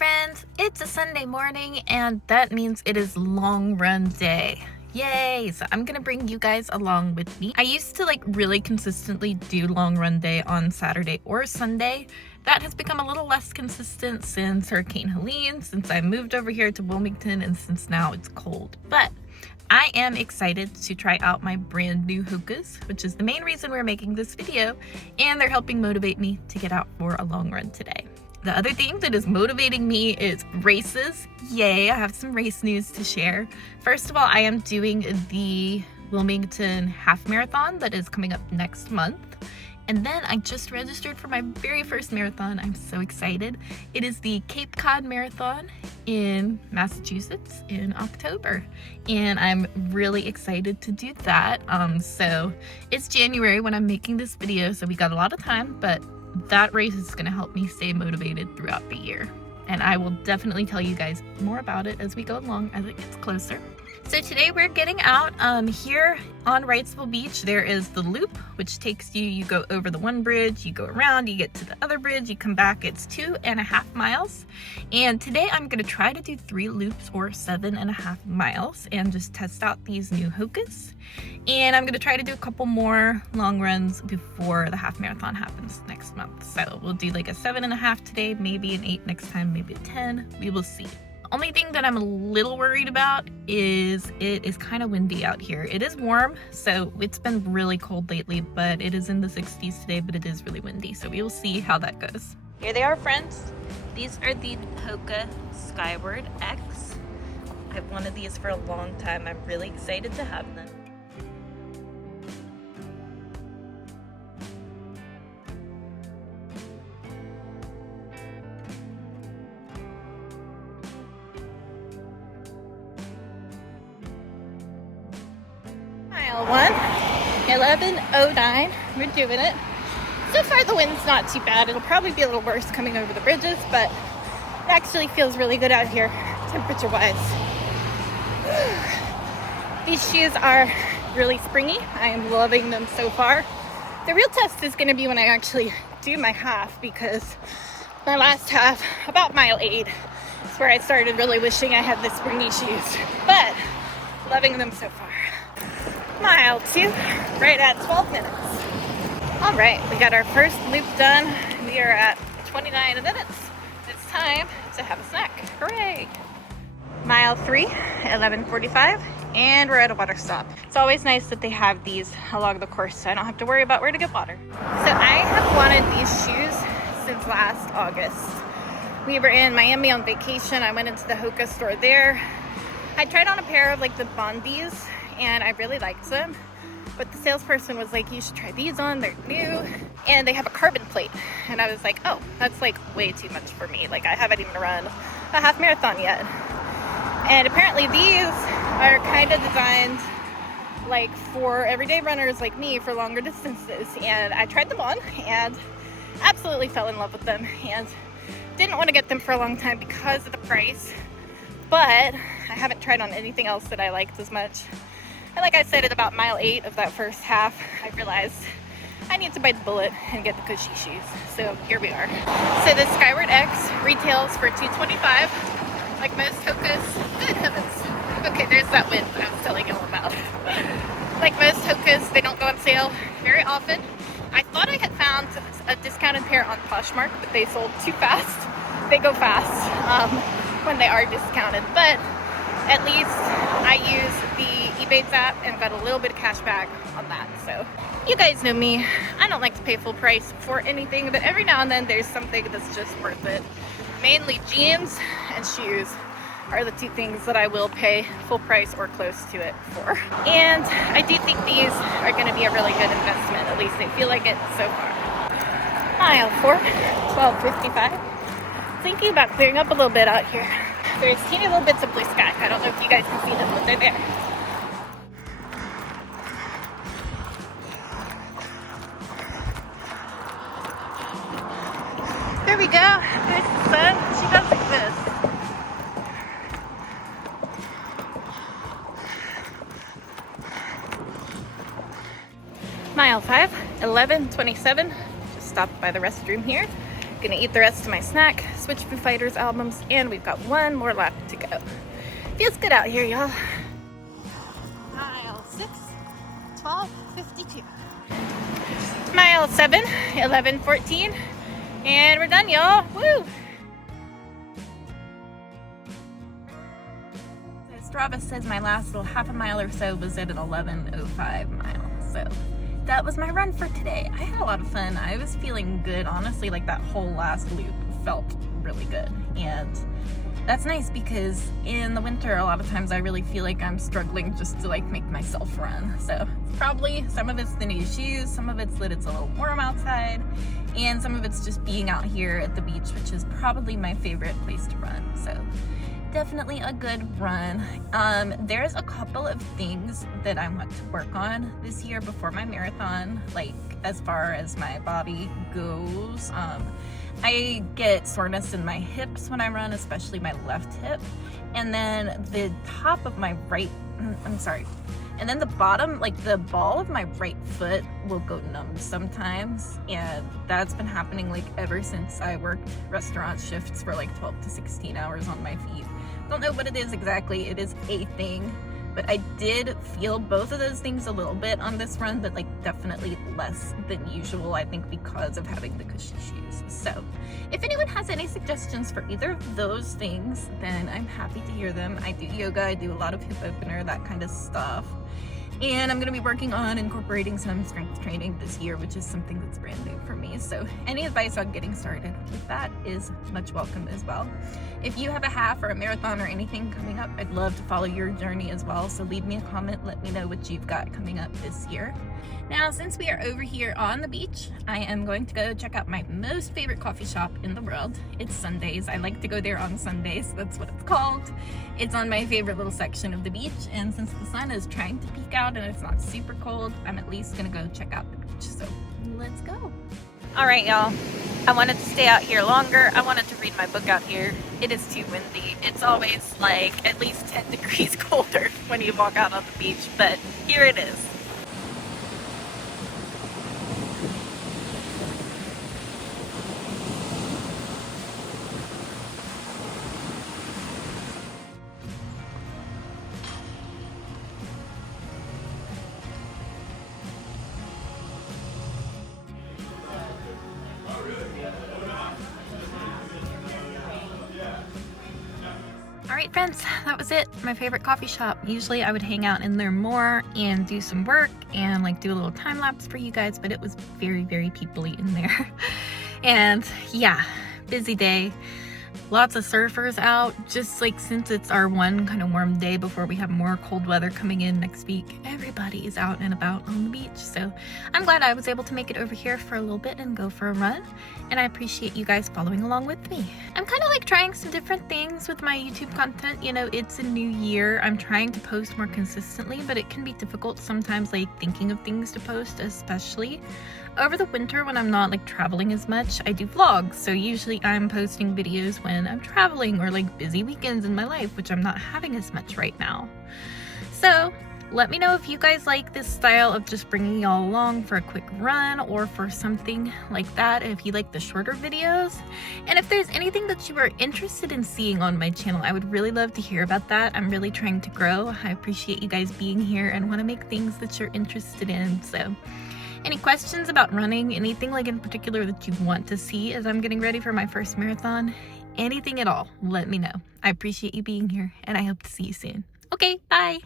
friends, it's a Sunday morning and that means it is long run day. Yay! So I'm gonna bring you guys along with me. I used to really consistently do long run day on Saturday or Sunday. That has become a little less consistent since Hurricane Helene, since I moved over here to Wilmington, and since now it's cold. But I am excited to try out my brand new Hokas, which is the main reason we're making this video, and they're helping motivate me to get out for a long run today. The other thing that is motivating me is races. Yay, I have some race news to share. First of all, I am doing the Wilmington half marathon that is coming up next month. And then I just registered for my very first marathon. I'm so excited. It is the Cape Cod Marathon in Massachusetts in October. And I'm really excited to do that. So it's January when I'm making this video, so we got a lot of time, but that race is going to help me stay motivated throughout the year. And I will definitely tell you guys more about it as we go along, as it gets closer. So today we're getting out here on Wrightsville Beach. There is the loop, which takes you go over the one bridge, you go around, you get to the other bridge, you come back. It's 2.5 miles. And today I'm going to try to do 3 loops or 7.5 miles and just test out these new Hokas. And I'm going to try to do a couple more long runs before the half marathon happens next month. So we'll do like a 7.5 today, maybe an 8 next time, maybe a 10. We will see. Only thing that I'm a little worried about is it is kind of windy out here. It is warm, so it's been really cold lately, but it is in the 60s today, but it is really windy, so we will see how that goes. Here they are, friends. These are the Hoka Skyward X. I've wanted these for a long time. I'm really excited to have them. Mile 1, 11:09. We're doing it. So far the wind's not too bad. It'll probably be a little worse coming over the bridges, but it actually feels really good out here, temperature wise. These shoes are really springy. I am loving them so far. The real test is going to be when I actually do my half, because my last half, about mile 8, is where I started really wishing I had the springy shoes, but loving them so far. Mile 2, right at 12 minutes. All right, we got our first loop done. We are at 29 minutes. It's time to have a snack. Hooray! Mile 3, 11:45, and we're at a water stop. It's always nice that they have these along the course, so I don't have to worry about where to get water. So I have wanted these shoes since last August. We were in Miami on vacation. I went into the Hoka store there. I tried on a pair of the Bondies, and I really liked them, but the salesperson was like, you should try these on, they're new, and they have a carbon plate. And I was like, oh, that's way too much for me. I haven't even run a half marathon yet. And apparently these are kind of designed for everyday runners like me for longer distances. And I tried them on and absolutely fell in love with them, and didn't want to get them for a long time because of the price, but I haven't tried on anything else that I liked as much. And like I said, at about mile 8 of that first half, I realized I need to bite the bullet and get the cushy shoes. So here we are. So the Skyward X retails for $225, like most Hokas. Good heavens. Okay, there's that wind I was telling you all about. Like most Hokas, they don't go on sale very often. I thought I had found a discounted pair on Poshmark, but they sold too fast. They go fast when they are discounted, but at least I use the Ebates app and got a little bit of cash back on that. So you guys know me, I don't like to pay full price for anything, but every now and then there's something that's just worth it. Mainly jeans and shoes are the 2 things that I will pay full price or close to it for. And I do think these are going to be a really good investment. At least they feel like it so far. Mile 4, 12:55. Thinking about clearing up a little bit out here. There's teeny little bits of blue sky. I don't know if you guys can see them, but they're there. There we go. There's the sun. She does exist. Mile 5, 11:27. Just stopped by the restroom here. Gonna eat the rest of my snack, switch Foo Fighters albums, and we've got one more lap to go. Feels good out here, y'all. Mile 6, 12:52. Mile 7, 11:14, and we're done, y'all. Woo! So Strava says my last little half a mile or so was at an 11:05 mile. So that was my run for today. I had a lot of fun. I was feeling good, honestly. Like that whole last loop felt really good, and that's nice because in the winter a lot of times I really feel like I'm struggling just to like make myself run. So probably some of it's the new shoes, some of it's that it's a little warm outside, and some of it's just being out here at the beach, which is probably my favorite place to run. So definitely a good run. There's a couple of things that I want to work on this year before my marathon, like as far as my body goes. I get soreness in my hips when I run, especially my left hip, and then the top of my and then the bottom, like the ball of my right foot will go numb sometimes, and that's been happening like ever since I worked restaurant shifts for like 12 to 16 hours on my feet. Don't know what it is exactly, it is a thing, but I did feel both of those things a little bit on this run, but like definitely less than usual, I think because of having the cushy shoes. So if anyone has any suggestions for either of those things, then I'm happy to hear them. I do yoga, I do a lot of hip opener, that kind of stuff. And I'm going to be working on incorporating some strength training this year, which is something that's brand new for me. So any advice on getting started with that is much welcome as well. If you have a half or a marathon or anything coming up, I'd love to follow your journey as well. So leave me a comment, let me know what you've got coming up this year. Now, since we are over here on the beach, I am going to go check out my most favorite coffee shop in the world. It's Sundays. I like to go there on Sundays. That's what it's called. It's on my favorite little section of the beach. And since the sun is trying to peek out and it's not super cold, I'm at least gonna go check out the beach. So let's go. All right, y'all. I wanted to stay out here longer. I wanted to read my book out here. It is too windy. It's always like at least 10 degrees colder when you walk out on the beach, but here it is. Alright friends, that was it. My favorite coffee shop. Usually I would hang out in there more and do some work and like do a little time lapse for you guys, but it was very, very people-y in there. And yeah, busy day. Lots of surfers out, just like since it's our one kind of warm day before we have more cold weather coming in next week. Everybody is out and about on the beach, so I'm glad I was able to make it over here for a little bit and go for a run, and I appreciate you guys following along with me. I'm kind of like trying some different things with my YouTube content. You know, it's a new year. I'm trying to post more consistently, but it can be difficult sometimes, like thinking of things to post, especially over the winter when I'm not like traveling as much. I do vlogs, so usually I'm posting videos when I'm traveling or like busy weekends in my life, which I'm not having as much right now. So let me know if you guys like this style of just bringing y'all along for a quick run or for something like that, if you like the shorter videos. And if there's anything that you are interested in seeing on my channel, I would really love to hear about that. I'm really trying to grow. I appreciate you guys being here and want to make things that you're interested in. So any questions about running, anything like in particular that you want to see as I'm getting ready for my first marathon, anything at all, let me know. I appreciate you being here and I hope to see you soon. Okay, bye.